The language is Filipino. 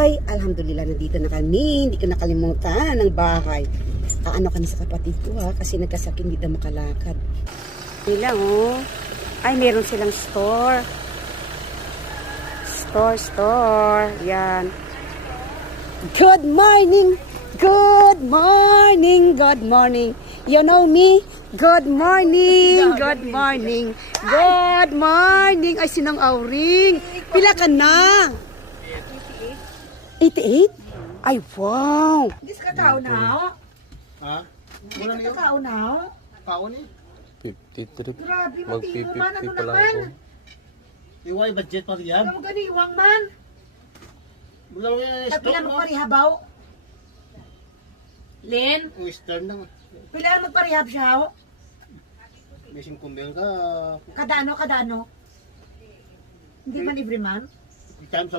Ay, alhamdulillah, nandito na kami. Hindi ko nakalimutan ang bahay. Ano ka na sa kapatid ko ha, kasi nagkasakit, hindi na makalakad. Nila oh. Ay, meron silang store. Store. Yan. Good morning. Good morning. Good morning. You know me? Good morning. Good morning. Good morning. Ay, sinang auring. Pila ka na? 88? Ay, wow. Hindi sa kakao na ako. Ha? Hindi sa kakao na ako. Kaon eh. 53. Grabe, Mag matino man. Ano 50 pa lang naman? ako. Iway budget pa riyan. Ano mo ganiwang man? Wala mo yan Pila stock mo mo. parihabaw? Len? Western lang. Pila mo parihab siya ako? Bising kumbel ka. Kadano? Hindi man every month? Time sa